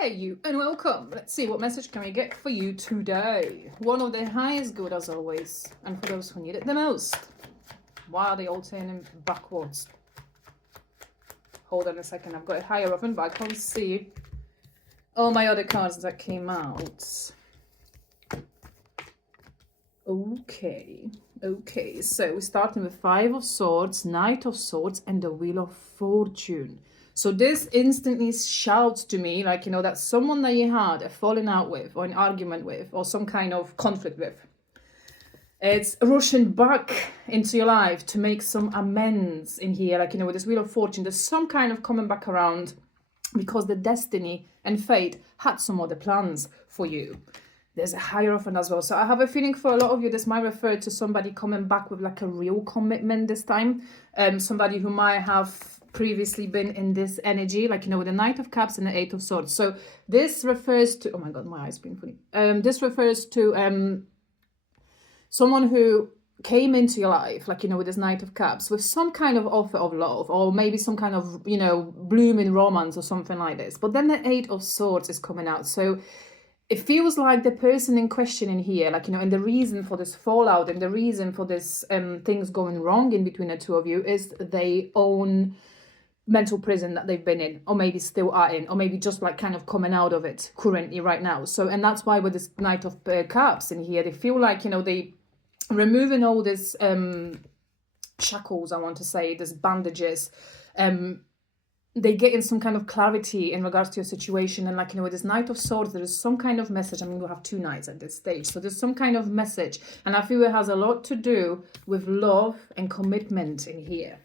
Hey you and welcome. Let's see what message can we get for you today. One of the highest good as always, and for those who need it the most. Why are they all turning backwards? Hold on a second, I've got it higher often, but I can't see all my other cards that came out. Okay, so we're starting with Five of Swords, Knight of Swords, and the Wheel of Fortune. So this instantly shouts to me, like, that someone that you had a falling out with, or an argument with, or some kind of conflict with, it's rushing back into your life to make some amends in here, like, with this Wheel of Fortune. There's some kind of coming back around because the destiny and fate had some other plans for you. There's a Hierophant as well. So I have a feeling for a lot of you, this might refer to somebody coming back with like a real commitment this time. Somebody who might have previously been in this energy, like, with the Knight of Cups and the Eight of Swords. So this refers to, oh my God, my eyes being funny. This refers to someone who came into your life, like, with this Knight of Cups, with some kind of offer of love, or maybe some kind of, blooming romance or something like this. But then the Eight of Swords is coming out. So it feels like the person in question in here, like, and the reason for this fallout and the reason for this things going wrong in between the two of you is their own mental prison that they've been in, or maybe still are in, or maybe just like kind of coming out of it currently right now. So, and that's why with this Knight of Cups in here, they feel like, they removing all this shackles, I want to say, this bandages, they get in some kind of clarity in regards to your situation. And like, with this Knight of Swords, there is some kind of message. I mean, we'll have two knights at this stage. So there's some kind of message. And I feel it has a lot to do with love and commitment in here.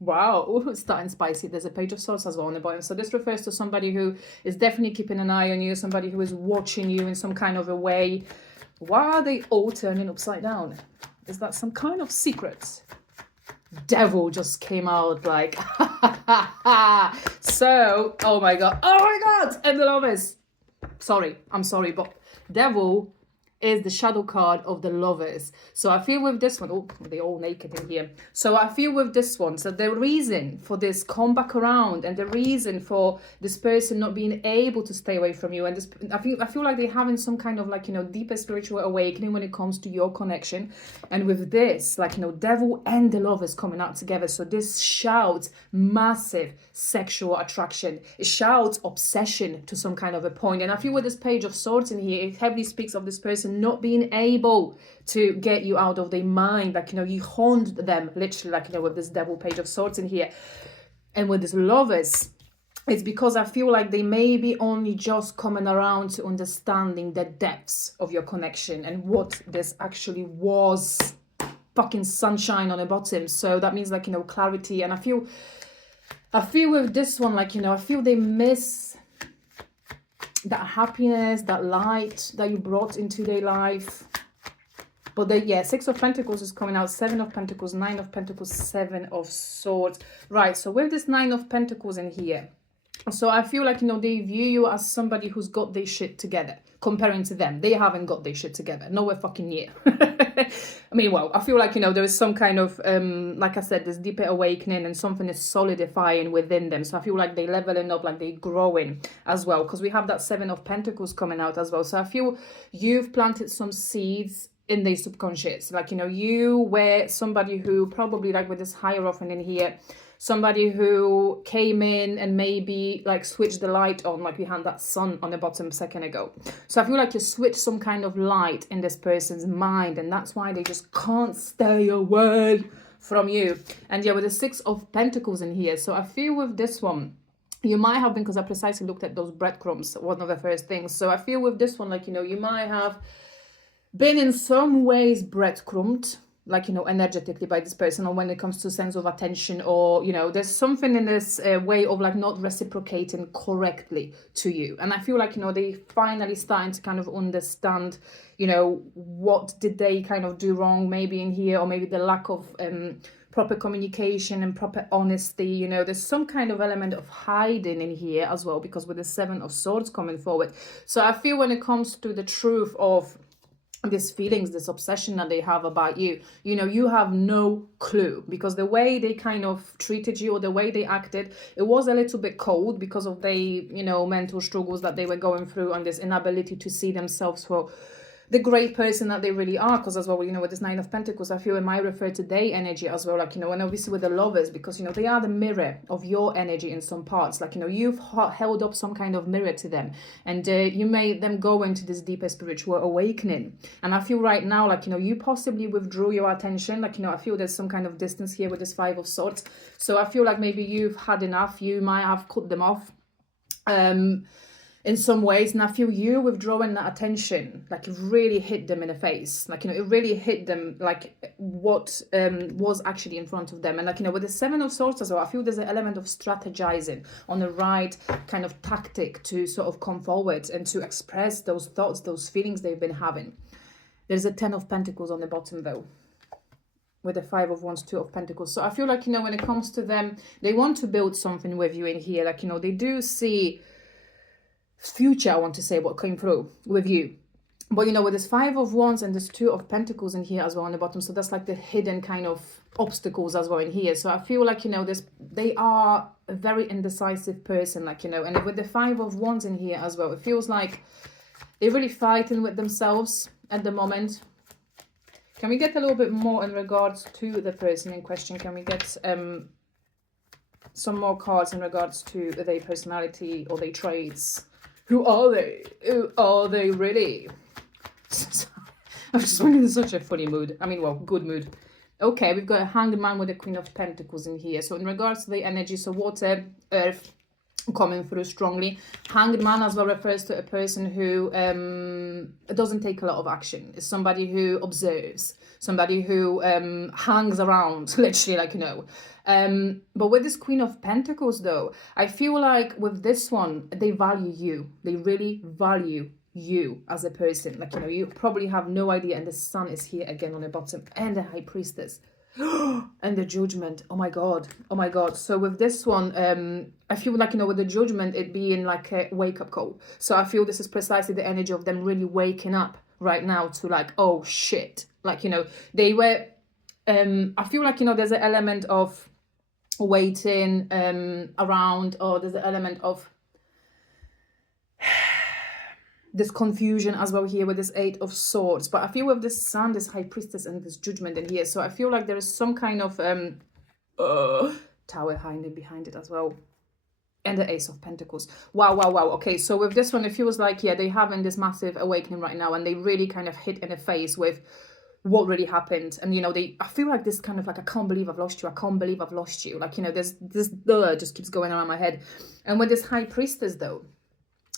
Wow, it's starting spicy. There's a Page of Swords as well on the bottom. So this refers to somebody who is definitely keeping an eye on you, somebody who is watching you in some kind of a way. Why are they all turning upside down? Is that some kind of secret? Devil just came out like, so, oh my God, and the Lovers. I'm sorry, but Devil is the shadow card of the Lovers. So I feel with this one, oh, they're all naked in here. So I feel with this one, so the reason for this come back around and the reason for this person not being able to stay away from you, and this, I feel like they're having some kind of like, deeper spiritual awakening when it comes to your connection. And with this, like, Devil and the Lovers coming out together. So this shouts massive sexual attraction. It shouts obsession to some kind of a point. And I feel with this Page of Swords in here, it heavily speaks of this person not being able to get you out of their mind. Like, you haunt them literally, like, with this Devil Page of Swords in here. And with this Lovers, it's because I feel like they may be only just coming around to understanding the depths of your connection and what this actually was. Fucking sunshine on the bottom. So that means, like, clarity. And I feel with this one, like, I feel they miss that happiness, that light that you brought into their life. But Six of Pentacles is coming out, Seven of Pentacles, Nine of Pentacles, Seven of Swords. Right, so with this Nine of Pentacles in here, so I feel like, they view you as somebody who's got their shit together. Comparing to them, they haven't got their shit together. Nowhere fucking near. I mean, well, I feel like, there is some kind of, like I said, this deeper awakening and something is solidifying within them. So I feel like they're leveling up, like they're growing as well. Because we have that Seven of Pentacles coming out as well. So I feel you've planted some seeds in their subconscious. Like, you were somebody who probably, like with this Hierophant in here, somebody who came in and maybe like switched the light on, like we had that sun on the bottom a second ago. So I feel like you switched some kind of light in this person's mind, and that's why they just can't stay away from you. And with the Six of Pentacles in here, so I feel with this one, you might have been, because I precisely looked at those breadcrumbs, one of the first things. So I feel with this one, like, you might have been in some ways breadcrumbed, like, energetically by this person, or when it comes to sense of attention, or, there's something in this way of like not reciprocating correctly to you. And I feel like, they finally starting to kind of understand, what did they kind of do wrong maybe in here, or maybe the lack of proper communication and proper honesty. There's some kind of element of hiding in here as well, because with the Seven of Swords coming forward. So I feel when it comes to the truth of these feelings, this obsession that they have about you, you know, you have no clue, because the way they kind of treated you or the way they acted, it was a little bit cold because of the, you know, mental struggles that they were going through, and this inability to see themselves for the great person that they really are. Because as well, you know, with this Nine of Pentacles, I feel it might refer to their energy as well, like, you know, and obviously with the Lovers, because, you know, they are the mirror of your energy in some parts, like, you know, you've held up some kind of mirror to them, and you made them go into this deeper spiritual awakening. And I feel right now, like, you know, you possibly withdrew your attention, like, you know, I feel there's some kind of distance here with this Five of Swords. So I feel like maybe you've had enough, you might have cut them off in some ways, and I feel you withdrawing that attention, like it really hit them in the face, like, you know, it really hit them, like what was actually in front of them. And like, you know, with the Seven of Swords as well, I feel there's an element of strategizing on the right kind of tactic to sort of come forward and to express those thoughts, those feelings they've been having. There's a Ten of Pentacles on the bottom though, with the Five of Wands, Two of Pentacles. So I feel like, you know, when it comes to them, they want to build something with you in here, like, you know, they do see future, I want to say, what came through with you. But, you know, with this Five of Wands and this Two of Pentacles in here as well on the bottom, so that's like the hidden kind of obstacles as well in here. So I feel like, you know, they are a very indecisive person, like, you know, and with the Five of Wands in here as well, it feels like they're really fighting with themselves at the moment. Can we get a little bit more in regards to the person in question? Can we get some more cards in regards to their personality or their traits? Who are they? Who are they really? I'm just in such a funny mood. I mean, well, good mood. Okay, we've got a Hanged Man with the Queen of Pentacles in here. So in regards to the energy, so water, earth coming through strongly. Hanged Man as well refers to a person who doesn't take a lot of action. It's somebody who observes, somebody who hangs around, literally, like, you know. But with this Queen of Pentacles though, I feel like with this one, they value you. They really value you as a person. Like, you know, you probably have no idea. And the Sun is here again on the bottom, and the High Priestess. And the Judgment. Oh my god, oh my god. So with this one, I feel like, you know, with the Judgment, it being like a wake-up call. So I feel this is precisely the energy of them really waking up right now to like, oh shit, like, you know, they were I feel like, you know, there's an element of waiting around, or there's an element of this confusion as well here with this Eight of Swords. But I feel with this Sun, this High Priestess, and this Judgment in here, so I feel like there is some kind of Tower behind it as well, and the Ace of Pentacles. Wow, wow, wow. Okay, so with this one, it feels like, yeah, they're having this massive awakening right now, and they really kind of hit in the face with what really happened. And, you know, I feel like this kind of like, I can't believe I've lost you, I can't believe I've lost you, like, you know, this just keeps going around my head. And with this High Priestess though,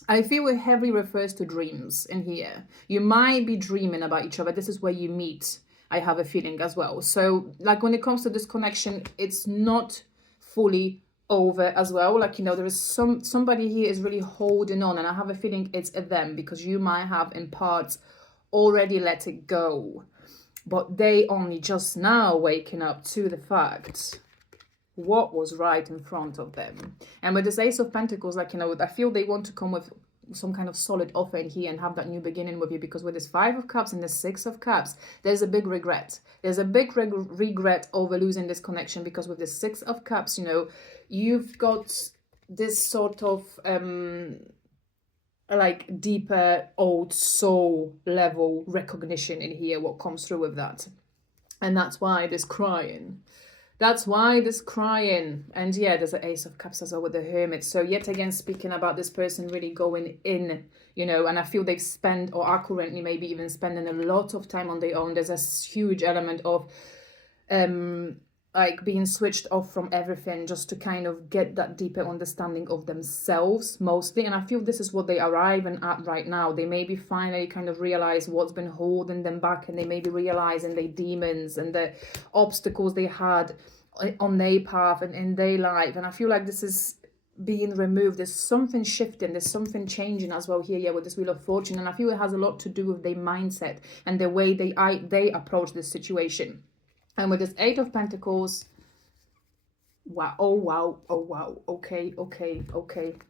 I feel it heavily refers to dreams in here. You might be dreaming about each other. This is where you meet, I have a feeling as well. So like when it comes to this connection, it's not fully over as well. Like, you know, there is somebody here is really holding on, and I have a feeling it's a them, because you might have in parts already let it go, but they only just now waking up to the fact what was right in front of them. And with this Ace of Pentacles, like, you know, I feel they want to come with some kind of solid offer in here and have that new beginning with you, because with this Five of Cups and the Six of Cups, there's a big regret. There's a big regret over losing this connection, because with the Six of Cups, you know, you've got this sort of like deeper old soul level recognition in here, what comes through with that. And that's why this crying. That's why this crying. And yeah, there's an Ace of Cups as well with the Hermit. So yet again, speaking about this person really going in, you know, and I feel they've spent, or are currently maybe even spending a lot of time on their own. There's a huge element of like being switched off from everything just to kind of get that deeper understanding of themselves mostly. And I feel this is what they are arriving at right now. They maybe finally kind of realize what's been holding them back, and they may be realizing their demons and the obstacles they had on their path and in their life. And I feel like this is being removed. There's something shifting, there's something changing as well here, yeah, with this Wheel of Fortune. And I feel it has a lot to do with their mindset and the way they approach this situation. And with this Eight of Pentacles, wow, oh wow, oh wow, okay.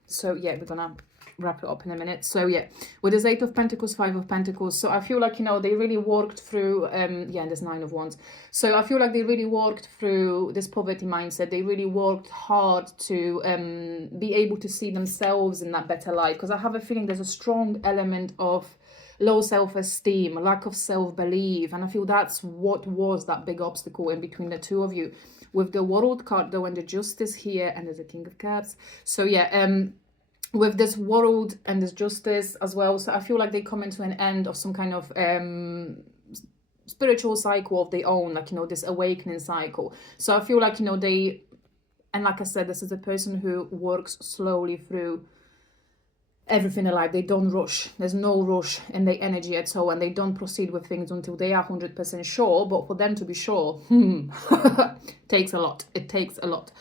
So yeah, we're gonna wrap it up in a minute. So yeah, with this 8 of Pentacles, 5 of Pentacles, so I feel like, you know, they really worked through yeah, and there's 9 of Wands, so I feel like they really worked through this poverty mindset. They really worked hard to be able to see themselves in that better life, because I have a feeling there's a strong element of low self-esteem, lack of self-belief, and I feel that's what was that big obstacle in between the two of you. With the World card though, and the Justice here, and there's a King of Cups, so yeah, with this World and this Justice as well, so I feel like they come into an end of some kind of spiritual cycle of their own, like, you know, this awakening cycle. So I feel like, you know, they, and like I said, this is a person who works slowly through everything in life. They don't rush. There's no rush in their energy at all, and they don't proceed with things until they are 100% sure. But for them to be sure, takes a lot. It takes a lot.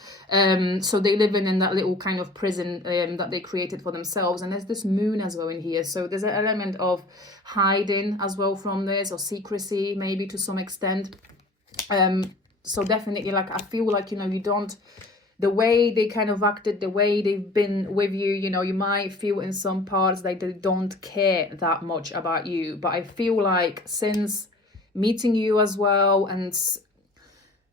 So they live in that little kind of prison that they created for themselves. And there's this moon as well in here. So there's an element of hiding as well from this, or secrecy maybe to some extent. So definitely, like, I feel like, you know, you don't, the way they kind of acted, the way they've been with you, you know, you might feel in some parts that they don't care that much about you. But I feel like since meeting you as well, and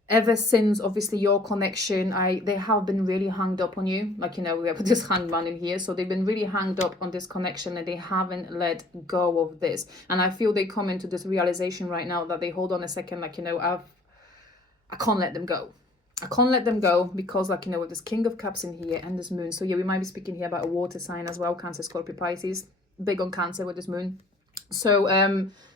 ever since obviously your connection, they have been really hung up on you. Like, you know, we have this hangman in here, so they've been really hung up on this connection, and they haven't let go of this. And I feel they come into this realization right now that they, hold on a second, like, you know, I can't let them go. I can't let them go, because, like, you know, with this King of Cups in here and this moon, so yeah, we might be speaking here about a water sign as well, Cancer, Scorpio, Pisces, big on Cancer with this moon. So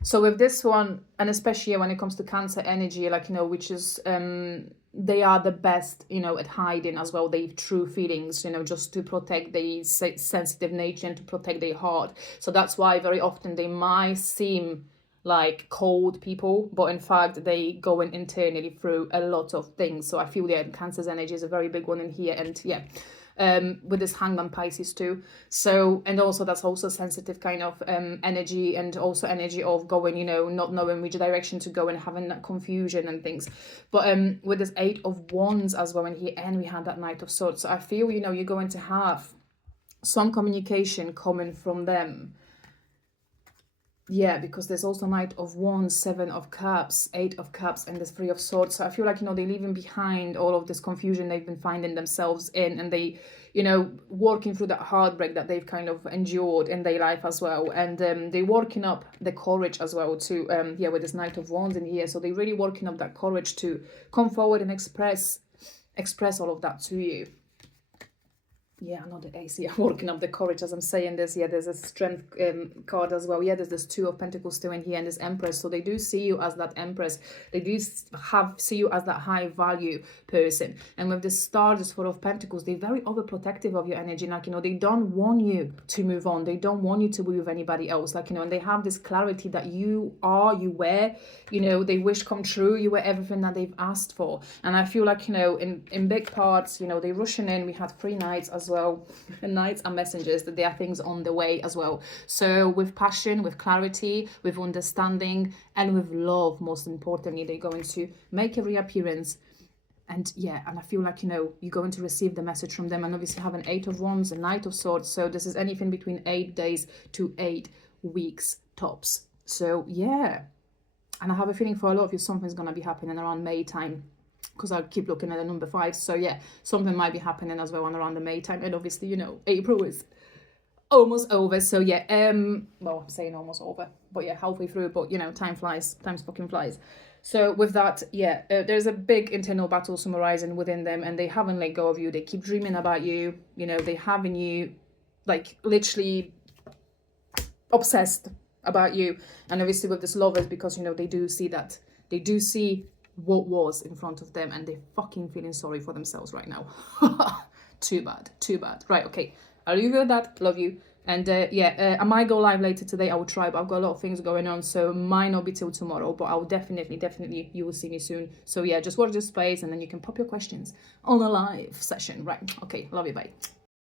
so with this one, and especially when it comes to Cancer energy, like, you know, which is they are the best, you know, at hiding as well their true feelings, you know, just to protect their sensitive nature and to protect their heart. So that's why very often they might seem like cold people, but in fact they going internally through a lot of things. So I feel that Cancer's energy is a very big one in here, and yeah, with this Hangman Pisces too. So, and also that's also sensitive kind of energy, and also energy of going, you know, not knowing which direction to go and having that confusion and things. But with this 8 of Wands as well in here, and we had that Knight of Swords, so I feel, you know, you're going to have some communication coming from them. Yeah, because there's also Knight of Wands, 7 of Cups, 8 of Cups, and there's 3 of Swords. So I feel like, you know, they're leaving behind all of this confusion they've been finding themselves in, and they, you know, working through that heartbreak that they've kind of endured in their life as well. And they're working up the courage as well to, yeah, with this Knight of Wands in here. So they're really working up that courage to come forward and express all of that to you. Yeah, not the ace. Yeah, working up the courage as I'm saying this. Yeah, there's a strength card as well. Yeah, there's this 2 of Pentacles still in here, and this Empress. So they do see you as that Empress. They do see you as that high value person. And with the Star, this 4 of Pentacles, they're very overprotective of your energy. Like, you know, they don't want you to move on. They don't want you to be with anybody else. Like, you know, and they have this clarity that you were, you know, they wish come true. You were everything that they've asked for. And I feel like, you know, in big parts, you know, they're rushing in. We had 3 Knights as well, and Knights are messengers, that there are things on the way as well. So with passion, with clarity, with understanding, and with love, most importantly, they're going to make a reappearance. And yeah, and I feel like, you know, you're going to receive the message from them. And obviously have an 8 of Wands, a Knight of Swords, so this is anything between 8 days to 8 weeks tops. So yeah, and I have a feeling for a lot of you something's going to be happening around May time, because I keep looking at the number 5. So yeah, something might be happening as well around the May time. And obviously, you know, April is almost over. So yeah, well, I'm saying almost over, but yeah, halfway through. But you know, time flies, time fucking flies. So with that, yeah, there's a big internal battle summarizing within them, and they haven't let go of you. They keep dreaming about you. You know, they having you, like, literally obsessed about you. And obviously with this Lovers, because, you know, they do see that. They do see what was in front of them, and they're fucking feeling sorry for themselves right now. Too bad, too bad. Right, okay, I'll leave you with that. Love you. And yeah, I might go live later today. I will try, but I've got a lot of things going on, so might not be till tomorrow, but I'll definitely, you will see me soon. So yeah, just watch this space, and then you can pop your questions on a live session. Right, okay, love you, bye.